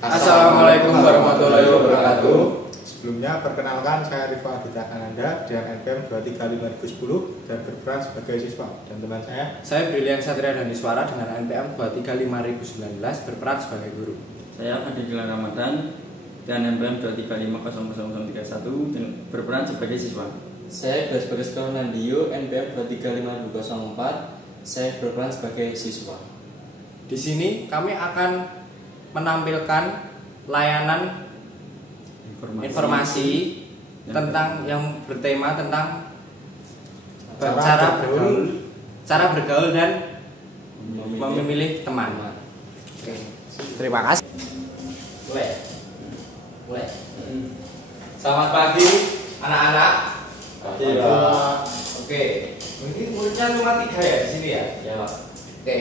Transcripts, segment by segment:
Assalamualaikum warahmatullahi wabarakatuh. Sebelumnya perkenalkan, saya Rifa Aditya Ananda dengan NPM 235 2010 dan berperan sebagai siswa. Dan teman saya Brilian Satria Daniswara dengan NPM 235 2019 berperan sebagai guru. Saya Fadil Gilang Ramadan dengan NPM 235 00031 dan berperan sebagai siswa. Saya Bas Bagas Nandio, NPM 235 204. Saya berperan sebagai siswa. Di sini kami akan menampilkan layanan informasi tentang yang bertema tentang cara bergaul dan memilih teman. Oke. Terima kasih. Mulai. Selamat pagi anak-anak. Oke. Ini muridnya cuma 3 ya di sini ya? Ya, Pak. Oke.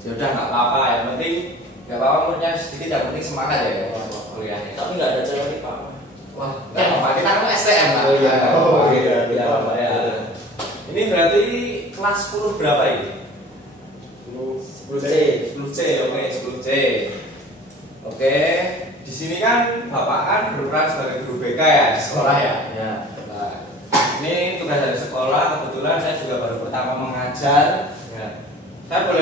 Sudah nggak apa-apa, yang penting nggak apa-apa muridnya sedikit, yang penting semangat ya kuliahnya. Tapi nggak ada cewek nih, Pak. Wah, nggak apa-apa, kita kan STM lah. Iya. Ini berarti kelas 10 berapa ini? 10C. 10C, oke, 10C. Oke, di sini kan Bapak kan berperan sebagai guru BK ya di sekolah ya. Ya. Nah, ini tugas dari sekolah, kebetulan saya juga baru pertama mengajar. Ya. Saya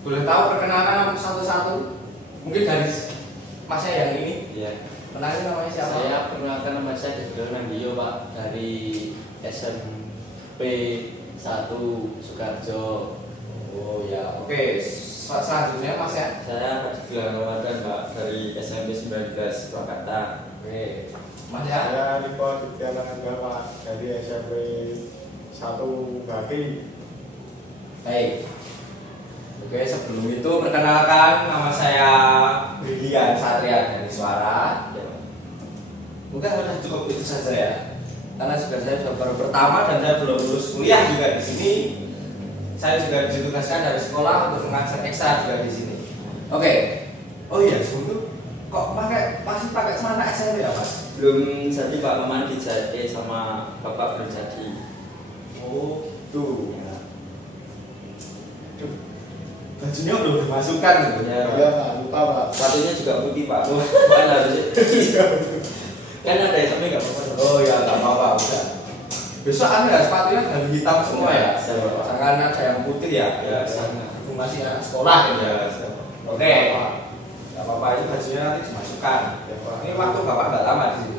boleh tahu perkenalan satu-satu? Mungkin dari Masnya yang ini. Iya. Kenalin namanya siapa? Saya perkenalkan nama saya Desbel Nandio, Pak, dari SMP 1 Sukarjo. Oh ya, oke. Selanjutnya Mas ya. Saya Fadil Gilang Ramadan, Pak, dari SMP 19 Purwakarta. Oke. Mas ya. Saya Rifa Aditya Ananda, Pak, dari SMP 1 Baki. Baik. Oke, sebelum itu perkenalkan, nama saya Brilian Satria Daniswara. Bukan sudah cukup itu saja ya. Karena saya sudah baru pertama dan saya belum lulus kuliah juga di sini. Saya juga ditugaskan dari sekolah untuk mengajar ekstra juga di sini. Oke. Oh iya, sebelum kok masih pakai celana SMP ya, Mas? Belum jadi, Pak, kemarin dijahit sama Bapak belum jadi. Oh, tuh. Bajunya udah dimasukkan gitu ya. Iya, Pak, lupa, Pak. Sepatunya juga putih, Pak. Kan harusnya. Kan ada yang tapi nggak apa-apa. Oh ya, nggak apa-apa, udah. Besok ada sepatunya ganti hitam semua ya. Jangan ada yang putih ya. Ya, Aku masih anak sekolah gitu ya. Oke. Nggak apa-apa, ini bajunya nanti dimasukkan. Ini waktu Bapak nggak lama di sini.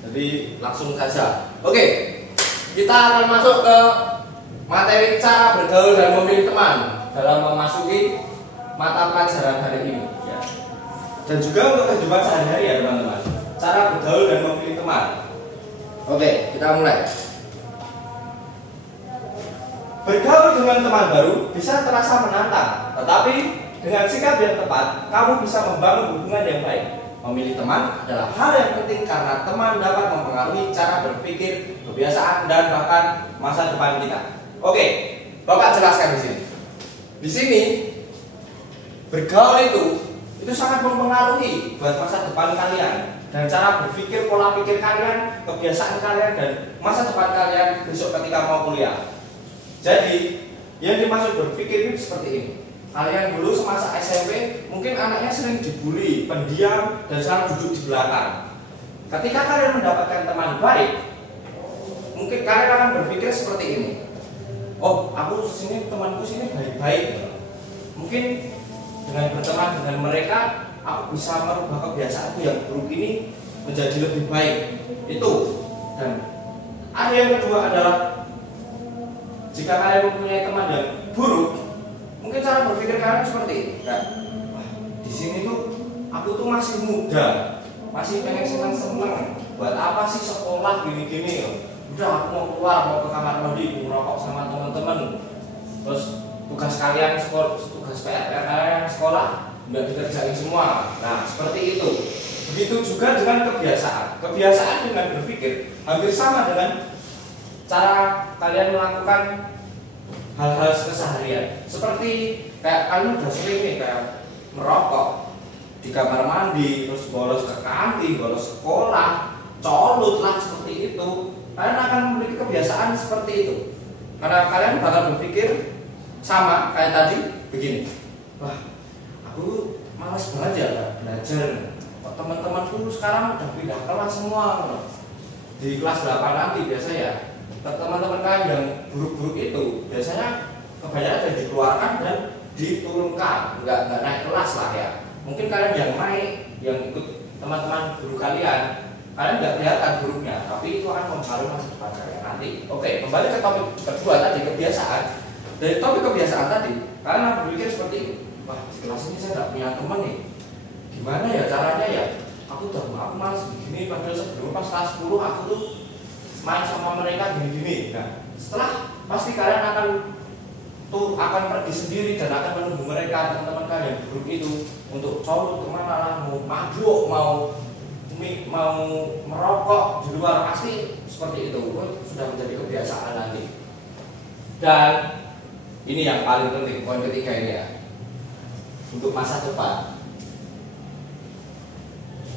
Jadi langsung saja. Oke. Kita akan masuk ke materi cara bergaul dan memilih teman dalam memasuki mata pelajaran hari ini. Ya. Dan juga untuk kehidupan sehari-hari ya teman-teman. Cara bergaul dan memilih teman. Oke, kita mulai. Bergaul dengan teman baru bisa terasa menantang, tetapi dengan sikap yang tepat, kamu bisa membangun hubungan yang baik. Memilih teman adalah hal yang penting karena teman dapat mempengaruhi cara berpikir, kebiasaan, dan bahkan masa depan kita. Oke, Bapak jelaskan di sini. Di sini bergaul itu sangat mempengaruhi buat masa depan kalian dan cara berpikir, pola pikir kalian, kebiasaan kalian, dan masa depan kalian besok ketika mau kuliah. Jadi yang dimaksud berpikir itu seperti ini. Kalian dulu semasa SMP mungkin anaknya sering dibully, pendiam, dan selalu duduk di belakang. Ketika kalian mendapatkan teman baik, mungkin kalian akan berpikir seperti ini. Oh, temanku sini baik-baik. Mungkin dengan berteman dengan mereka, aku bisa merubah kebiasaanku yang buruk ini menjadi lebih baik. Itu. Dan ada yang kedua adalah jika kalian mempunyai teman yang buruk, mungkin cara berpikir kalian seperti ini. Kan? Wah, di sini tuh aku tuh masih muda, masih pengen seneng-seneng. Buat apa sih sekolah gini-gini? Udah, aku mau keluar, mau ke kamar mandi, merokok sama teman-teman. Terus tugas kalian tugas PR kalian sekolah nggak dikerjain semua. Nah, seperti itu. Begitu juga dengan kebiasaan. Kebiasaan dengan berpikir hampir sama dengan cara kalian melakukan hal-hal keseharian. Seperti kayak kalian udah sering nih kayak merokok di kamar mandi, terus bolos ke kantin, bolos sekolah, colut lah seperti itu. Kalian akan memiliki kebiasaan seperti itu. Karena kalian bakal berpikir sama kayak tadi begini. Wah, aku males banget ya belajar. Kok teman-temanku sekarang udah pindah kelas semua. Di kelas 8 nanti biasa ya, teman-teman kalian yang buruk-buruk itu biasanya kebanyakan yang dikeluarkan dan diturunkan, nggak naik kelas lah ya. Mungkin kalian yang naik, yang ikut teman-teman guru kalian nggak kelihatan buruknya, tapi itu akan mempengaruhi masa depan kalian nanti. Oke, kembali ke topik kedua tadi, kebiasaan. Dari topik kebiasaan tadi, kalian berpikir seperti itu. Wah, di kelas ini saya nggak punya teman nih. Gimana ya caranya ya? Aku malas begini, padahal sebelum pas kelas 10 aku tuh main sama mereka gini-gini. Nah, setelah pasti kalian akan pergi sendiri dan akan menunggu mereka, teman-teman kalian yang buruk itu untuk colok kemana lah, mau mabuk, mau merokok di luar, pasti seperti itu. Sudah menjadi kebiasaan nanti. Dan ini yang paling penting, poin ketiga ini ya, untuk masa depan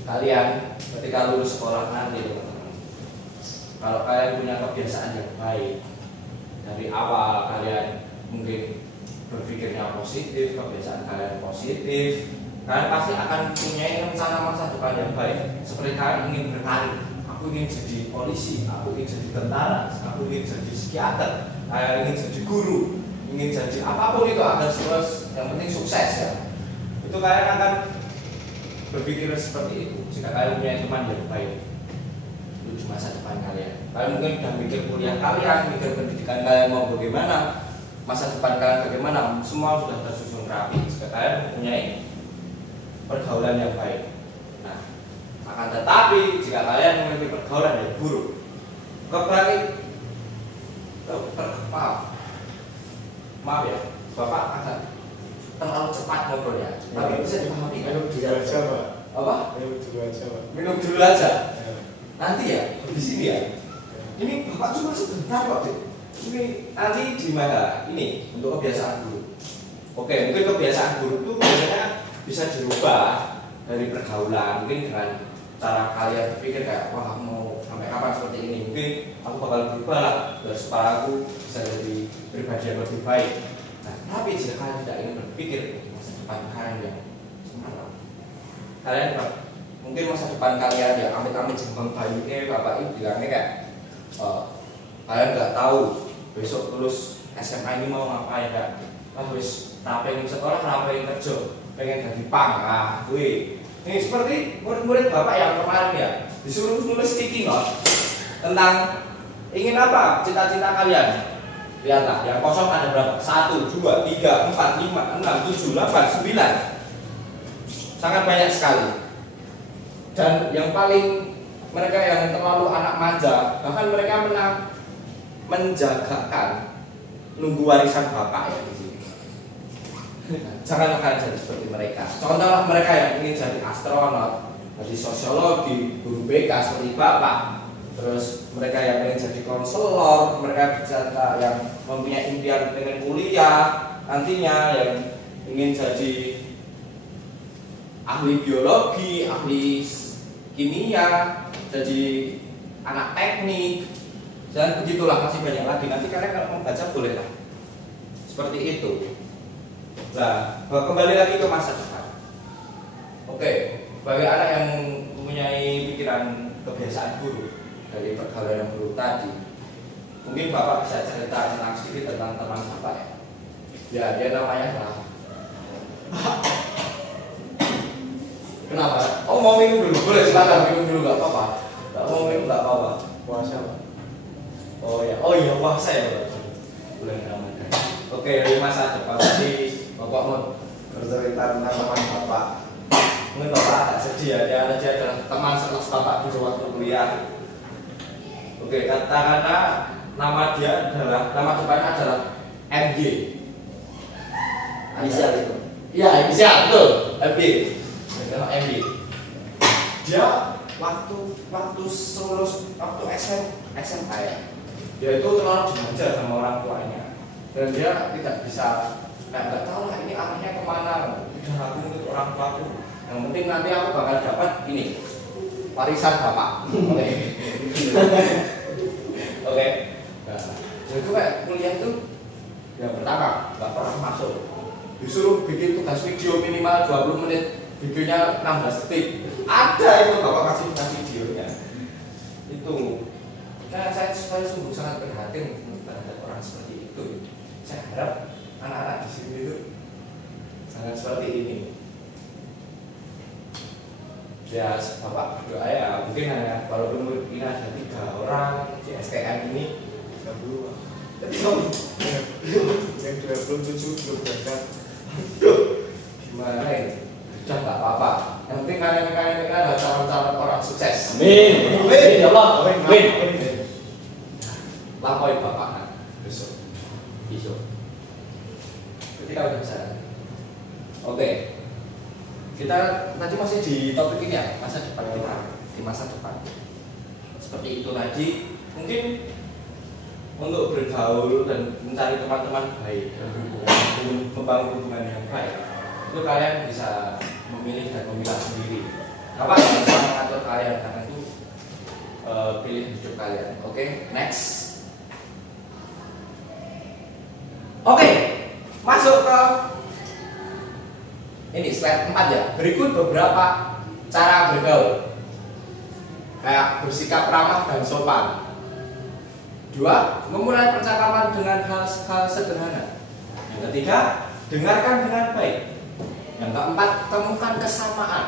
kalian ketika lulus sekolah nanti, teman-teman. Kalau kalian punya kebiasaan yang baik dari awal, kalian mungkin berpikirnya positif, kebiasaan kalian positif, kalian pasti akan punya rencana masa depan yang baik. Seperti kalian ingin berkarir, aku ingin jadi polisi, aku ingin jadi tentara, aku ingin jadi psikiater, kalian ingin jadi guru, ingin jadi apapun itu, agar terus yang penting sukses ya. Itu kalian akan berpikir seperti itu jika kalian punya teman yang baik untuk masa depan kalian. Kalian mungkin sudah mikir kuliah kalian, mikir pendidikan kalian mau bagaimana, masa depan kalian bagaimana, semua sudah tersusun rapi jika kalian mempunyai pergaulan yang baik. Nah, akan tetapi jika kalian memiliki pergaulan yang buruk, maaf ya, Bapak agak terlalu cepat ngobrolnya, tapi bisa dipahami kan? Minum dulu aja, Pak. Apa? Minum dulu aja, Pak. Minum dulu aja. Ya. Nanti ya, di sini ya. Ini Bapak cuma sebentar kok, Dik. Ini nanti di mana? Ini untuk kebiasaan buruk. Oke, mungkin kebiasaan buruk itu biasanya bisa dirubah dari pergaulan. Mungkin dengan cara kalian berpikir kayak, wah mau sampai kapan seperti ini? Mungkin aku bakal berubah lah, supaya aku bisa jadi pribadi yang lebih baik. Nah, tapi jika kalian tidak ingin berpikir masa depan kalian yang semalam, kalian mungkin masa depan kalian ya amit-amit jembang bayi bapak ibu bilangnya kayak kalian nggak tahu besok lulus SMA ini mau ngapain kan? Wis pengen sekolah, pengen kerja, pengen jadi pang, ini seperti murid-murid bapak yang kemarin ya disuruh nulis sticky note tentang ingin apa cita-cita kalian. Lihatlah, yang kosong ada berapa? 1, 2, 3, 4, 5, 6, 7, 8, 9. Sangat banyak sekali. Dan yang paling mereka yang terlalu anak manja, bahkan mereka menjagakan nunggu warisan bapak ya di sini. Janganlah kalian jadi seperti mereka. Contohlah mereka yang ingin jadi astronot, jadi sosiologi, guru BK seperti bapak. Terus mereka yang ingin jadi konselor, mereka yang mempunyai impian pengen kuliah, nantinya yang ingin jadi ahli biologi, ahli kimia, jadi anak teknik, dan begitulah masih banyak lagi. Nanti kalian kalau membaca bolehlah seperti itu. Nah, kembali lagi ke masa depan. Oke, bagi anak yang mempunyai pikiran kebiasaan buruk dari pergaulan yang buruk tadi, mungkin bapak bisa cerita tentang sedikit tentang teman bapak ya. Dia namanya adalah kenapa? Oh mau minum dulu, boleh silakan minum dulu, nggak apa-apa. Nggak mau minum nggak apa-apa. Puasa, Pak. Oh iya puasa ya Pak. Boleh Ramadan. Oke, dari masa depan tadi bapak mau bercerita tentang teman bapak. Mungkin bapak agak sedih ya, dia adalah teman sekelas bapak di waktu kuliah. Oke, kata-kata nama dia adalah, nama depannya adalah MG. Inisial itu. Iya, inisial betul. MG. Nama MG. Dia waktu SMA ya. Dia itu terlalu dimanja sama orang tuanya. Dan dia tidak bisa, nggak tahu lah ini arahnya kemana. Udah aku untuk orang tuaku. Yang penting nanti aku bakal dapat ini warisan bapak. Oke. Nah, jadi kayak kuliah itu yang pertama nggak pernah masuk. disuruh bikin tugas video minimal 20 menit, videonya 16 detik. Ada itu Bapak kasih videonya. Itu. Nah, saya sungguh sangat prihatin terhadap orang seperti itu. Saya harap anak-anak di sini itu sangat seperti ini. Ya, Bapak berdoa ya, mungkin hanya walaupun murid ini ada 3 orang di STM ini 30. yang 27 belum berangkat. Gimana ini? Udah nggak apa-apa. Yang penting kalian ini adalah calon-calon orang sukses. Amin. Amin ya Allah. Amin. Lampaui Bapak besok. Ketika udah bisa. Oke. Kita tadi masih di topik ini ya, masa depan kita di masa depan. Seperti itu tadi, mungkin untuk bergaul dan mencari teman-teman baik dan membangun hubungan yang baik, itu kalian bisa memilih dan memilah sendiri. Bapak nggak bisa mengatur kalian karena itu pilih hidup kalian. Oke, next. Oke, masuk ke ini slide 4 ya. Berikut beberapa cara bergaul. Kayak bersikap ramah dan sopan. 2. Memulai percakapan dengan hal-hal sederhana. Yang ketiga, dengarkan dengan baik. Yang keempat, temukan kesamaan.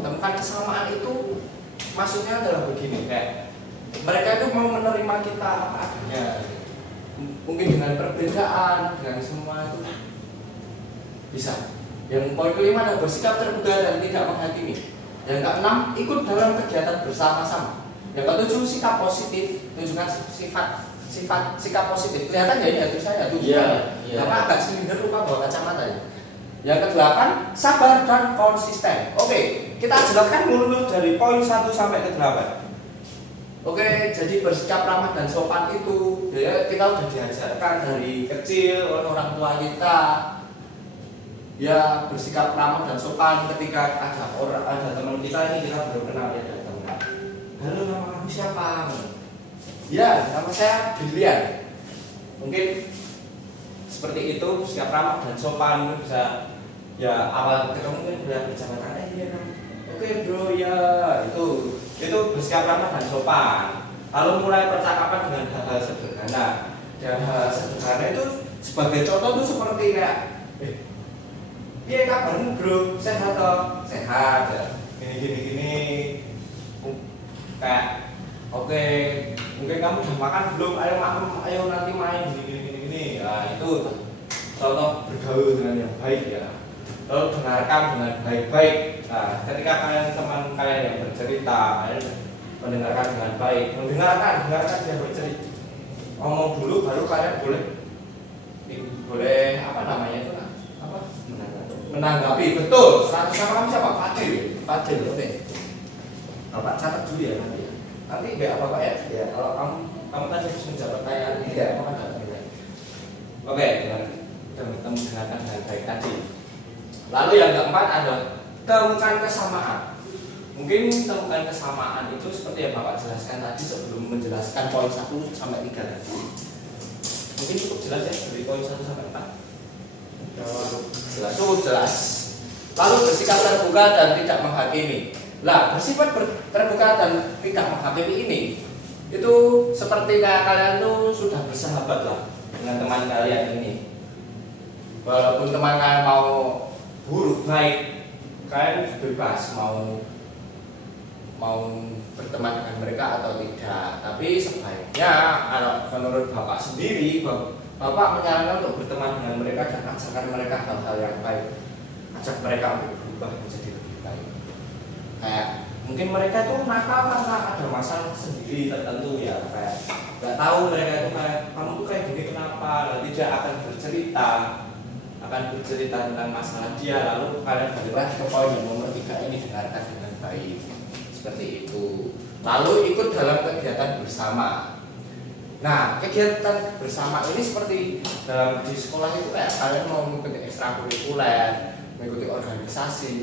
Temukan kesamaan itu maksudnya adalah begini, kayak mereka itu mau menerima kita apa adanya. Mungkin dengan perbedaan, dengan semua itu bisa. Yang poin kelima adalah bersikap terbuka dan tidak menghakimi. Yang keenam, ikut dalam kegiatan bersama-sama. Yang ketujuh, sikap positif, tunjukkan sikap positif. Kelihatan ya ini hati saya tuh. Iya. Bapak agak silinder lupa bawa kacamata ya. Yang kedelapan, sabar dan konsisten. Oke, kita jelaskan dulu dari poin 1 sampai ke 8. Oke, jadi bersikap ramah dan sopan itu ya kita udah diajarkan dari kecil oleh orang tua kita. Ya, bersikap ramah dan sopan ketika ada teman kita ini kita baru kenal ya datang. Halo, nama kamu siapa? Ya, nama saya Brilian. Mungkin seperti itu, bersikap ramah dan sopan bisa ya awal ketemu kan udah berjabat tangan ya kan. Oke bro ya itu bersikap ramah dan sopan. Lalu mulai percakapan dengan hal-hal sederhana. Dan hal sederhana itu sebagai contoh tuh seperti kayak iya kabarmu bro, sehat toh? Sehat ya. Gini. Kayak oke, mungkin kamu udah makan belum? Ayo nanti main gini. Nah, itu contoh bergaul dengan yang baik ya. Lalu dengarkan dengan baik-baik. Nah, ketika teman kalian yang bercerita, kalian mendengarkan dengan baik. Dengarkan dia bercerita. Ngomong dulu baru kalian boleh apa namanya itu? Menanggapi. Betul. Sama kamu siapa? Fadil. Oke. Bapak catat dulu ya nanti. Nanti enggak apa-apa ya. Ya, kalau kamu tadi harus menjawab pertanyaan ini ya, apa enggak nilai. Oke, bertemu dengan baik tadi. Lalu yang keempat adalah temukan kesamaan. Mungkin temukan kesamaan itu seperti yang Bapak jelaskan tadi sebelum menjelaskan poin 1 sampai 3 tadi. Mungkin cukup jelas ya dari poin 1 sampai 4. Jelas. Lalu bersikap terbuka dan tidak menghakimi. Lah, bersifat terbuka dan tidak menghakimi ini itu seperti kayak kalian tuh sudah bersahabat lah dengan teman kalian ini. Walaupun teman kalian mau buruk baik, kalian bebas mau berteman dengan mereka atau tidak. Tapi sebaiknya kalau menurut Bapak sendiri, Bapak menyarankan untuk berteman dengan mereka dan ajarkan mereka hal-hal yang baik. Ajak mereka untuk berubah menjadi lebih baik. Kayak mungkin mereka itu nakal karena ada masalah sendiri tertentu ya. Kayak nggak tahu mereka itu kayak kamu tuh kayak gini kenapa? Nanti dia akan bercerita tentang masalah dia. Lalu kalian balik lagi ke poin yang nomor 3 ini, dengarkan dengan baik. Seperti itu. Lalu ikut dalam kegiatan bersama. Nah, kegiatan bersama ini seperti di sekolah itu kayak kalian mau mengikuti ekstrakurikuler, mengikuti organisasi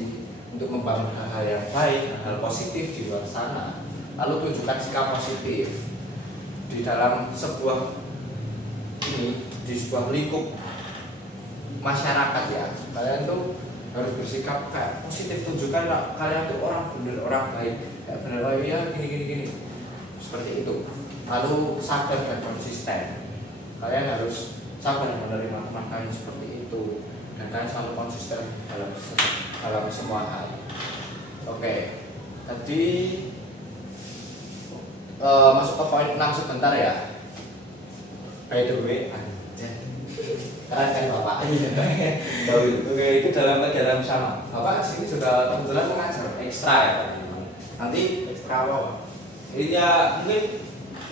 untuk membangun hal-hal yang baik, hal positif di luar sana. Lalu tunjukkan sikap positif di dalam sebuah lingkup masyarakat ya. Kalian tuh harus bersikap kayak positif, tunjukkan lah kalian tuh orang bener, orang baik, kayak bener, oh iya gini seperti itu. Lalu sabar dan konsisten. Kalian harus sabar menerima teman kalian seperti itu, dan kalian selalu konsisten dalam semua hal. Oke, tadi masuk ke poin 6 sebentar ya. By the way, keren kan Bapak? Oke, itu dalam kegiatan bersama. Bapak sini juga kebetulan mengajar ekstra ya Pak. Nanti ekstra apa? Ini ya mungkin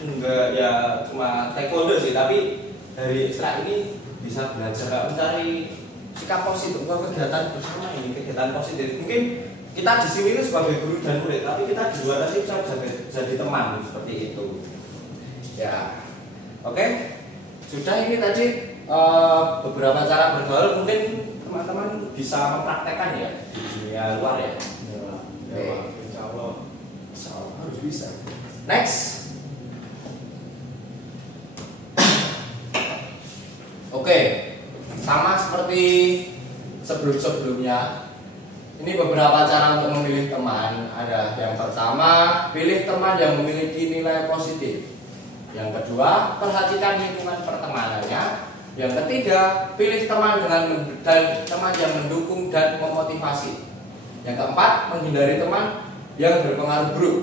enggak ya cuma taekwondo sih, tapi dari ekstra ini bisa belajar mencari sikap positif, kegiatan bersama ini, kegiatan positif. Mungkin kita di sini itu sebagai guru dan murid, tapi kita di luar nanti bisa jadi teman seperti itu. Ya, oke. Sudah ini tadi beberapa cara bergaul, mungkin teman-teman bisa mempraktekkan ya di dunia luar ya. Insya Allah Harus bisa. Next. Oke, sama seperti sebelum-sebelumnya. Ini beberapa cara untuk memilih teman. Ada yang pertama, pilih teman yang memiliki nilai positif. Yang kedua, perhatikan lingkungan pertemanannya. Yang ketiga, pilih teman teman yang mendukung dan memotivasi. Yang keempat, menghindari teman yang berpengaruh buruk.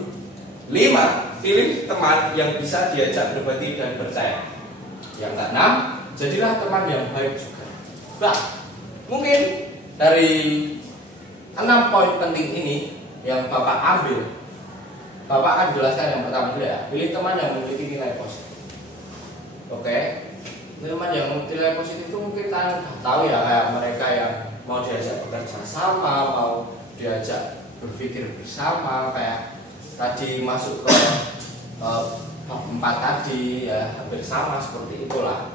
5, pilih teman yang bisa diajak berbagi dan percaya. Yang keenam, jadilah teman yang baik juga. Nah, mungkin dari 6 poin penting ini yang Bapak ambil, Bapak akan jelaskan yang pertama dulu ya. Pilih teman yang memiliki nilai positif. Oke, teman yang memiliki nilai positif itu mungkin kalian tahu ya, kayak mereka yang mau diajak bekerja sama, mau diajak berpikir bersama, kayak tadi masuk ke bab 4 tadi ya, hampir sama seperti itulah.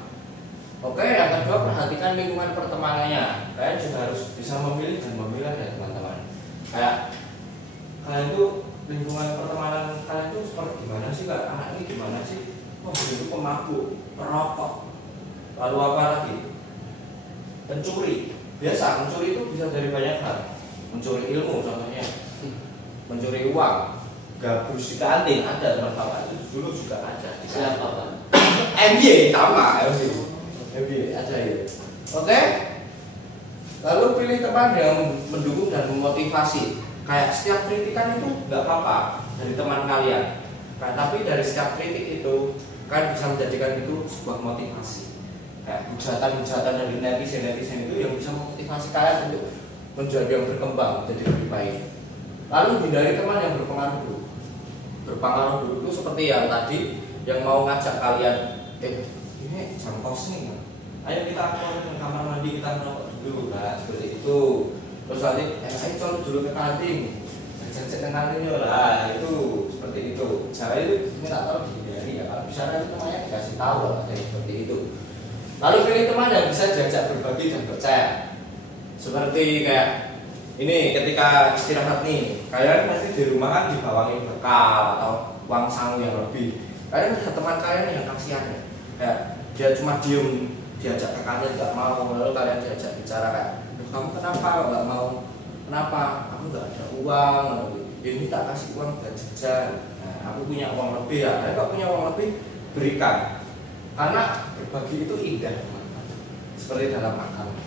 Oke, yang kedua, perhatikan lingkungan pertemanannya. Kalian juga harus bisa memilih dan memilah ya teman-teman. Kayak kalian tuh lingkungan pertemanan kalian tuh seperti gimana sih kak? Anak ini gimana sih? Oh, itu pemabuk, perokok, lalu apa lagi? Pencuri. Biasa mencuri itu bisa dari banyak hal. Mencuri ilmu contohnya, mencuri uang, gabus di kantin ada teman-teman, itu dulu juga ada. Siapa Pak? MBA sama MBA aja ya. Oke. Lalu pilih teman yang mendukung dan memotivasi. Kayak setiap kritikan itu nggak apa-apa dari teman kalian. Tapi dari setiap kritik itu kalian bisa menjadikan itu sebuah motivasi. Kayak hujatan dari netizen itu yang bisa memotivasi kalian untuk menjadi yang berkembang, menjadi lebih baik. Lalu hindari teman yang berpengaruh buruk. Berpengaruh buruk itu seperti yang tadi, yang mau ngajak kalian, ini jam kos nih, ayo kita ke kamar mandi, kita merokok dulu, nah seperti itu. Terus nanti, ayo colok dulu ke kantin, cek ke kantin yuk lah, itu seperti itu. Cara itu ini tak tahu dihindari ya, kalau bisa nanti temannya dikasih tahu lah, seperti itu. Lalu pilih teman yang bisa diajak berbagi dan percaya. Seperti kayak ini ketika istirahat nih, kalian pasti di rumah kan dibawain bekal atau uang sangu yang lebih. Kalian ada teman kalian yang kasihan ya, kayak dia cuma diem, diajak ke kantin nggak mau, lalu kalian diajak bicara kayak, kamu kenapa nggak mau? Kenapa? Aku nggak ada uang. Ini tak kasih uang buat jajan. Nah, aku punya uang lebih ya. Kalian kalau punya uang lebih berikan, karena berbagi itu indah, seperti dalam agama.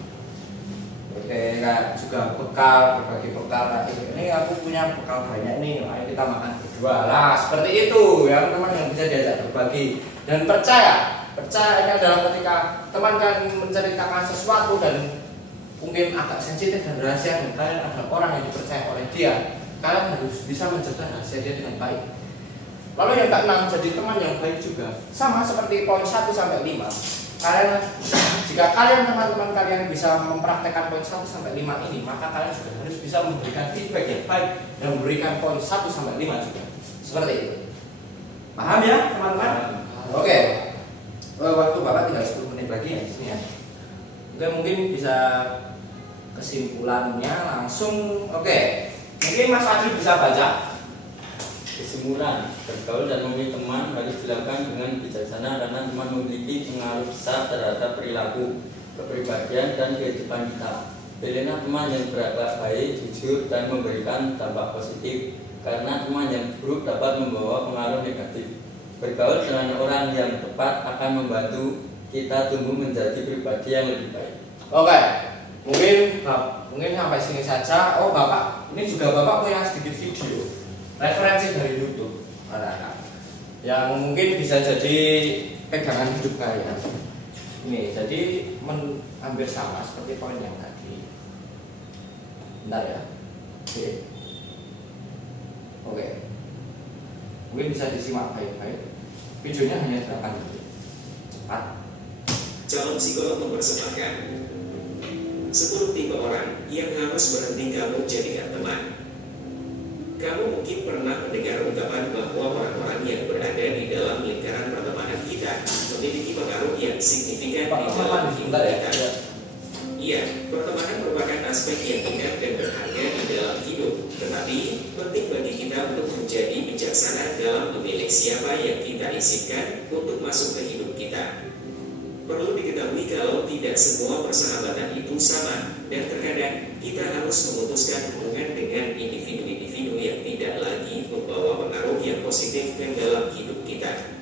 Oke, kayak juga bekal, berbagi bekal. Nah, ini aku punya bekal banyak nih, ayo kita makan berdua lah. Seperti itu, ya teman yang bisa diajak berbagi dan percaya. Percaya ini adalah ketika teman kan menceritakan sesuatu dan mungkin agak sensitif dan rahasia, dan kalian adalah orang yang dipercaya oleh dia. Kalian harus bisa menjaga rahasia dia dengan baik. Lalu yang keenam, jadi teman yang baik juga. Sama seperti poin 1 sampai 5. Jika kalian teman-teman kalian bisa mempraktekkan poin 1 sampai 5 ini, maka kalian juga harus bisa memberikan feedback yang baik dan memberikan poin 1 sampai 5 juga. Seperti itu. Paham ya, teman-teman? Oke. Waktu Bapak tinggal 10 menit lagi ya di sini ya. Oke, mungkin bisa kesimpulannya langsung. Oke. Mungkin Mas Fadil bisa baca. Kesimpulan, bergaul dan memilih teman harus dilakukan dengan bijaksana karena teman memiliki pengaruh besar terhadap perilaku, kepribadian dan kehidupan kita. Pilihlah teman yang berakhlak baik, jujur, dan memberikan dampak positif, karena teman yang buruk dapat membawa pengaruh negatif. Bergaul dengan orang yang tepat akan membantu kita tumbuh menjadi pribadi yang lebih baik. Oke, mungkin sampai sini saja. Oh Bapak, ini juga Bapak punya sedikit video referensi dari YouTube anak-anak yang mungkin bisa jadi pegangan hidup kalian. Ini jadi hampir sama seperti poin yang tadi. Bentar ya. Oke. Mungkin bisa disimak baik-baik. Videonya hanya 8 menit. Cepat. Calon psikolog mempersembahkan 10 tipe orang yang harus berhenti kamu jadikan teman. Kamu mungkin pernah mendengar ungkapan bahwa orang-orang yang berada di dalam lingkaran pertemanan kita memiliki pengaruh yang signifikan di dalam hidup kita. Iya, pertemanan merupakan aspek yang indah dan berharga di dalam hidup. Tetapi, penting bagi kita untuk menjadi bijaksana dalam memilih siapa yang kita izinkan untuk masuk ke hidup kita. Perlu diketahui kalau tidak semua persahabatan itu sama, dan terkadang kita harus memutuskan hubungan dengan individu-individu yang tidak lagi membawa pengaruh yang positif ke dalam hidup kita.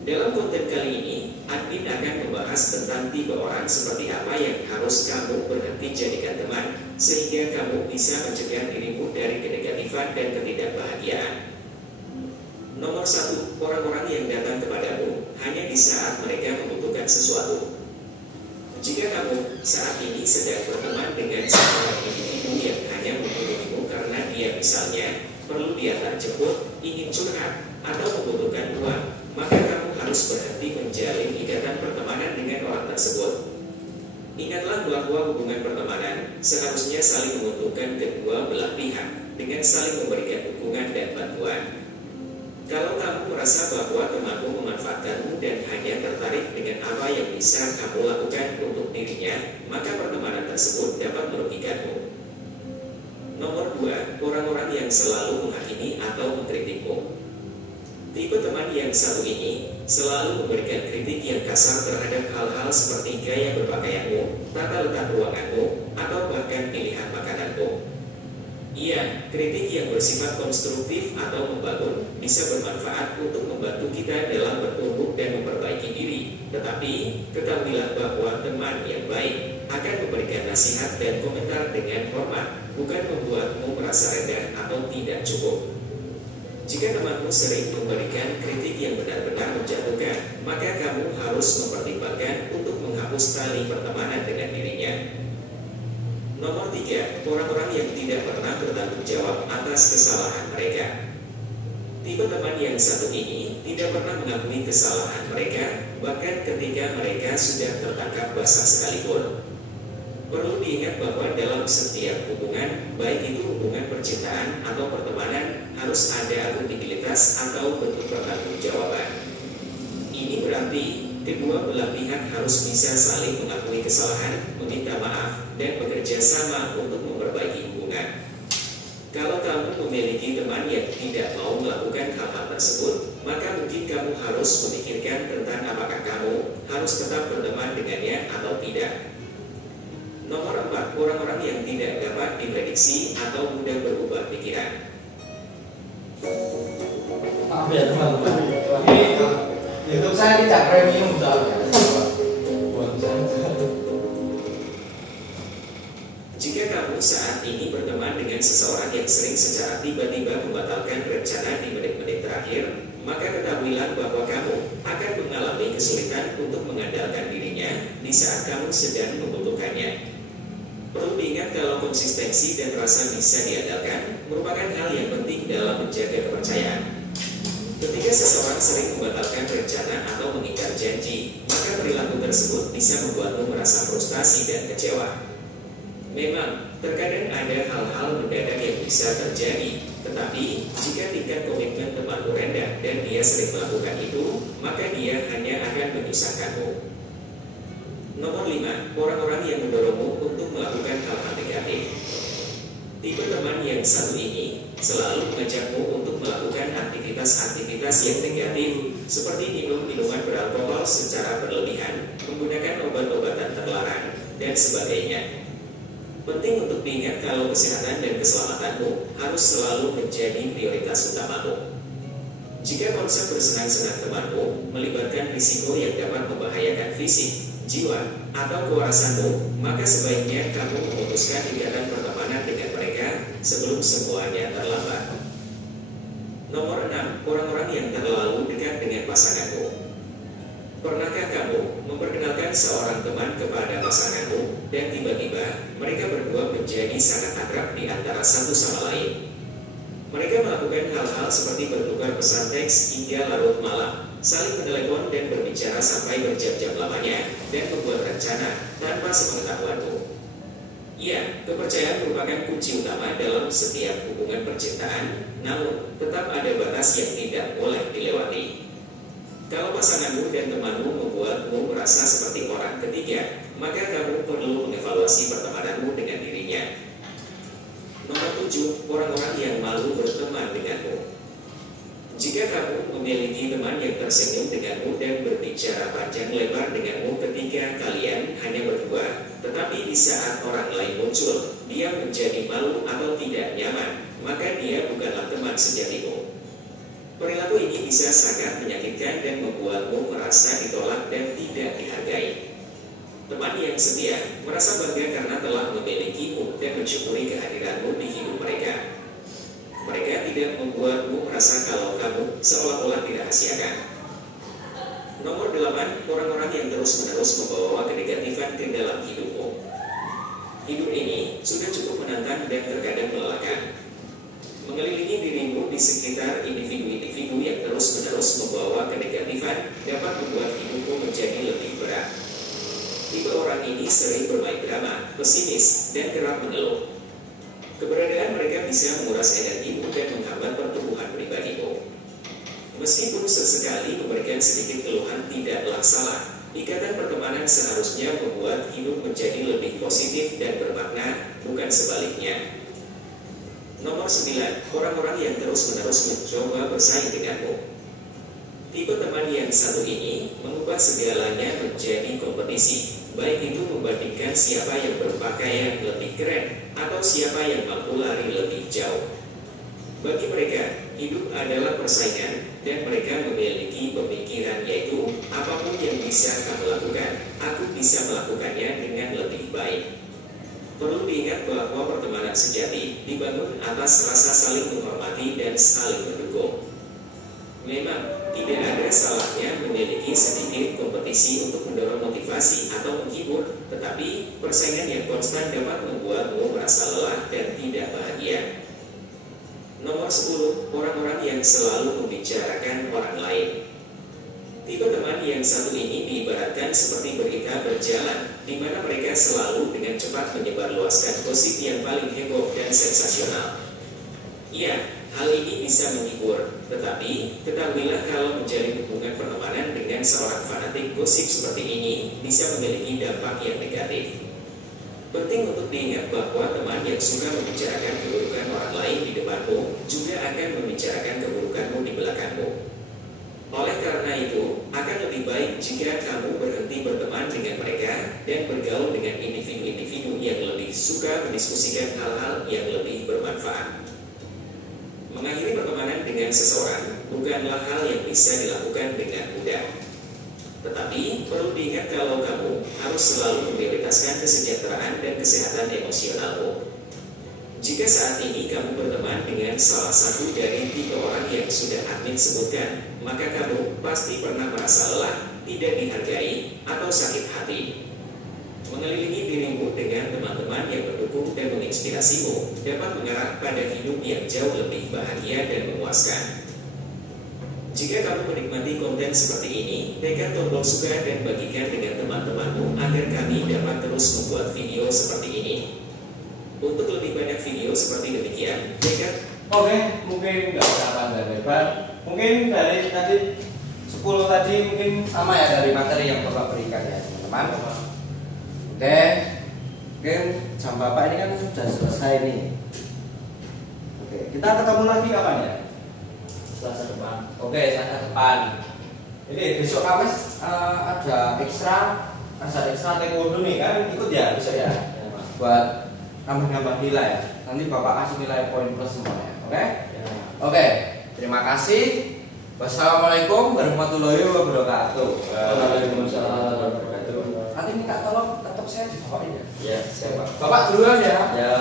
Dalam konten kali ini, admin akan membahas tentang tipe orang seperti apa yang harus kamu berhenti jadikan teman, sehingga kamu bisa mencegah dirimu dari kenegatifan dan ketidakbahagiaan. Nomor 1, orang-orang yang datang kepadamu hanya di saat mereka membutuhkan sesuatu. Jika kamu saat ini sedang berteman dengan seorang individu yang hanya menghubungimu karena dia misalnya perlu diantar jemput, ingin curhat, atau membutuhkan uang, maka kamu harus berhenti menjalin ikatan pertemanan dengan orang tersebut. Ingatlah bahwa hubungan pertemanan seharusnya saling menguntungkan kedua belah pihak dengan saling memberikan dukungan dan bantuan. Kalau kamu merasa bahwa temanmu memanfaatkanmu dan hanya tertarik dengan apa yang bisa kamu lakukan untuk dirinya, maka pertemanan tersebut dapat merugikanmu. Nomor 2, orang-orang yang selalu menghakimi atau mengkritikmu. Tipe teman yang satu ini selalu memberikan kritik yang kasar terhadap hal-hal seperti gaya berpakaianmu, tata letak ruanganmu, atau bahkan pilihan makananmu. Iya, kritik yang bersifat konstruktif atau membangun bisa bermanfaat untuk membantu kita dalam bertumbuh dan memperbaiki diri. Tetapi, ketahuilah bahwa teman yang baik akan memberikan nasihat dan komentar dengan hormat, bukan membuatmu merasa rendah atau tidak cukup. Jika temanmu sering memberikan kritik yang benar-benar menjatuhkan, maka kamu harus mempertimbangkan untuk menghapus tali pertemanan dengan dirinya. Nomor 3, orang-orang yang tidak pernah bertanggung jawab atas kesalahan mereka. Tipe teman yang satu ini tidak pernah mengakui kesalahan mereka, bahkan ketika mereka sudah tertangkap basah sekalipun. Perlu diingat bahwa dalam setiap hubungan, baik itu hubungan percintaan atau pertemanan, harus ada akuntabilitas atau bentuk pertanggungjawaban. Ini berarti kedua belah pihak harus bisa saling mengakui kesalahan, meminta maaf, dan bekerja sama untuk memperbaiki hubungan. Kalau kamu memiliki teman yang tidak mau melakukan hal-hal tersebut, maka mungkin kamu harus memikirkan tentang apakah kamu harus tetap berteman dengannya atau tidak. Nomor 4, orang-orang yang tidak dapat diprediksi atau mudah berubah pikiran. Maaf ya teman-teman, ini YouTube saya tidak premium soalnya. Jika kamu saat ini berteman dengan seseorang yang sering secara tiba-tiba membatalkan rencana di menit-menit terakhir, maka ketahuilah bahwa kamu akan mengalami kesulitan untuk mengandalkan dirinya di saat kamu sedang membutuhkannya. Perlu diingat kalau konsistensi dan rasa bisa diandalkan merupakan hal yang penting dalam menjaga kepercayaan. Ketika seseorang sering membatalkan rencana atau mengingkar janji, maka perilaku tersebut bisa membuatmu merasa frustasi dan kecewa. Memang, terkadang ada hal-hal mendadak yang bisa terjadi, tetapi jika tingkat komitmen temanmu rendah dan dia sering melakukan itu, maka dia hanya akan menyusahkanmu. Nomor 5, orang-orang yang mendorongmu untuk melakukan hal-hal negatif. Tipe teman yang satu ini selalu mengajakmu untuk melakukan aktivitas-aktivitas yang negatif seperti minum minuman beralkohol secara berlebihan, menggunakan obat-obatan terlarang, dan sebagainya. Penting untuk diingat kalau kesehatan dan keselamatanmu harus selalu menjadi prioritas utamamu. Jika konsep bersenang-senang temanmu melibatkan risiko yang dapat membahayakan fisik, jiwa, atau kewarasanmu, maka sebaiknya kamu memutuskan ikatan pertemanan dengan mereka sebelum semuanya terlambat. Nomor 6. Orang-orang yang terlalu dekat dengan pasanganmu. Pernahkah kamu memperkenalkan seorang teman kepada pasanganmu dan tiba-tiba mereka berdua menjadi sangat akrab di antara satu sama lain? Mereka melakukan hal-hal seperti bertukar pesan teks hingga larut malam, saling menelepon dan berbicara sampai berjam-jam lamanya, dan membuat rencana tanpa sepengetahuanmu. Ya, kepercayaan merupakan kunci utama dalam setiap hubungan percintaan, namun tetap ada batas yang tidak boleh dilewati. Kalau pasanganmu dan temanmu membuatmu merasa seperti orang ketiga, maka kamu perlu mengevaluasi pertemananmu dengan dirinya. Nomor 7. Orang-orang yang malu berteman denganmu. Jika kamu memiliki teman yang tersenyum denganmu dan berbicara panjang lebar denganmu ketika kalian hanya berdua, tetapi di saat orang lain muncul, dia menjadi malu atau tidak nyaman, maka dia bukanlah teman sejatimu. Perilaku ini bisa sangat menyakitkan dan membuatmu merasa ditolak dan tidak dihargai. Teman yang setia merasa bangga karena telah memilikimu dan mensyukuri kehadiranmu di hidup mereka. Mereka tidak membuatmu merasa kalau kamu seolah-olah dirahasiakan. Nomor 8. Orang-orang yang terus-menerus membawa kenegatifan ke dalam hidupmu. Hidup ini sudah cukup menantang dan terkadang melelahkan. Mengelilingi dirimu di sekitar individu-individu yang terus-menerus membawa kenegatifan dapat membuat hidupmu menjadi lebih berat. Tipe orang ini sering bermain drama, pesimis, dan kerap mengeluh. Keberadaan mereka bisa menguras energimu dan menghambat pertumbuhan pribadimu. Meskipun sesekali memberikan sedikit keluhan tidaklah salah, ikatan pertemanan seharusnya membuat hidup menjadi lebih positif dan bermakna, bukan sebaliknya. Nomor 9. Orang-orang yang terus-menerus mencoba bersaing denganmu. Tipe teman yang satu ini mengubah segalanya menjadi kompetisi, baik itu membandingkan siapa yang berpakaian lebih keren atau siapa yang mampu lari lebih jauh. Bagi mereka, hidup adalah persaingan dan mereka memiliki pemikiran yaitu apapun yang bisa kamu lakukan, aku bisa melakukannya dengan lebih baik. Perlu diingat bahwa pertemanan sejati dibangun atas rasa saling menghormati dan saling mendukung. Memang tidak ada salahnya memiliki sedikit kompetisi untuk mendorong motivasi atau menghibur, tetapi persaingan yang konstan dapat membuatmu merasa lelah dan tidak bahagia. Nomor 10. Orang-orang yang selalu membicarakan orang lain. Tipe teman yang satu ini diibaratkan seperti berita berjalan, di mana mereka selalu dengan cepat menyebarluaskan gosip yang paling heboh dan sensasional. Iya, hal ini bisa menghibur, tetapi ketahuilah kalau menjalin hubungan pertemanan dengan seorang fanatik gosip seperti ini bisa memiliki dampak yang negatif. Penting untuk diingat bahwa teman yang suka membicarakan keburukan orang lain di depanmu juga akan membicarakan keburukanmu di belakangmu. Oleh karena itu, akan lebih baik jika kamu berhenti berteman dengan mereka dan bergaul dengan individu-individu yang lebih suka mendiskusikan hal-hal yang lebih bermanfaat. Mengakhiri pertemanan dengan seseorang bukanlah hal yang bisa dilakukan dengan mudah. Tetapi perlu diingat kalau kamu harus selalu memprioritaskan kesejahteraan dan kesehatan emosionalmu. Jika saat ini kamu berteman dengan salah satu dari tipe orang yang sudah admin sebutkan, maka kamu pasti pernah merasa lelah, tidak dihargai, atau sakit hati. Mengelilingi dirimu dengan teman-teman yang mendukung dan menginspirasimu dapat mengarah pada hidup yang jauh lebih bahagia dan memuaskan. Jika kamu menikmati konten seperti ini, tekan tombol suka dan bagikan dengan teman-temanmu agar kami dapat terus membuat video seperti ini. Untuk lebih banyak video seperti demikian, tekan. Oke, mungkin nggak usah panjang lebar. Mungkin dari tadi 10 tadi mungkin sama ya dari materi yang Bapak berikan ya teman-teman. Oke, mungkin jam Bapak ini kan sudah selesai nih. Oke, kita ketemu lagi kapan ya? Selasa depan. Oke, Selasa depan. Ini besok Kamis ada ekstra taekwondo nih kan, ikut ya besok ya. Ya, Pak. Buat nambah nilai. Nanti Bapak kasih nilai poin plus semuanya. Oke? Ya. Oke. Terima kasih. Wassalamualaikum warahmatullahi wabarakatuh. Waalaikumsalam warahmatullahi wabarakatuh. Nanti minta tolong tetap saya dibawain ya. Ya, siapa? Bapak duluan ya. Ya.